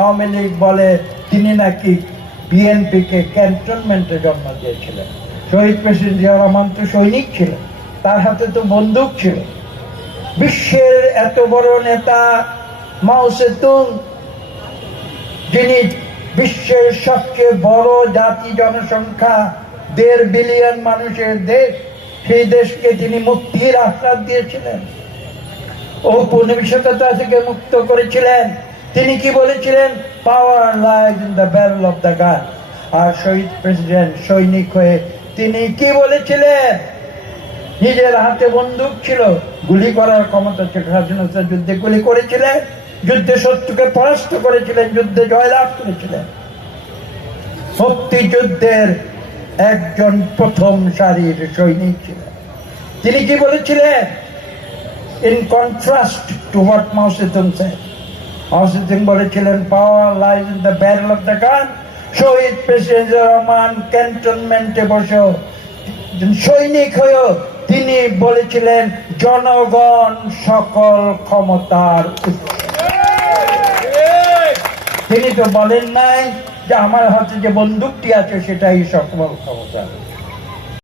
আওয়ামী লীগ বলে তিনি নাকি বিএনপিকে ক্যান্টনমেন্টে জন্ম দিয়েছিলেন। শহীদ প্রেসিডেন্ট জিয়া রহমান তো সৈনিক ছিলেন, তার হাতে তো বন্দুক ছিল। বিশ্বের এত বড় নেতা মাও সেতুং, যিনি বিশ্বের সবচেয়ে বড় জাতি জনসংখ্যা, দেড় বিলিয়ন মানুষের দেশ, সেই দেশকে তিনি মুক্তির আশ্বাস দিয়েছিলেন। ও ঔপনিবেশিকতা থেকে মুক্ত করেছিলেন। তিনি কি বলেছিলেন? Power lies in the barrel of the gun R Shahid president সৈনিক হয়ে তিনি কি বলেছিলেন? নিজের হাতে বন্দুক ছিল, গুলি করার ক্ষমতা ছিল স্বাধীনতা যুদ্ধে গুলি করেছিলেন, যুদ্ধে শত্রুকে পরাস্ত করেছিলেন, যুদ্ধে জয়লাভ করেছিলেন। মুক্তিযুদ্ধের একজন প্রথম সারির সৈনিক ছিলেন। তিনি কি বলেছিলেন? In contrast to what Mao Zedong said Mao Zedong বলেছিলেন power lies in the barrel of the gun. Shahid president Rahman ক্যান্টনমেন্টে বসেও সৈনিক হয়েও তিনি বলেছিলেন, জনগণ সকল ক্ষমতার তিনি তো বলেন নাই যে আমার হাতে যে বন্দুকটি আছে সেটাই সকল ক্ষমতা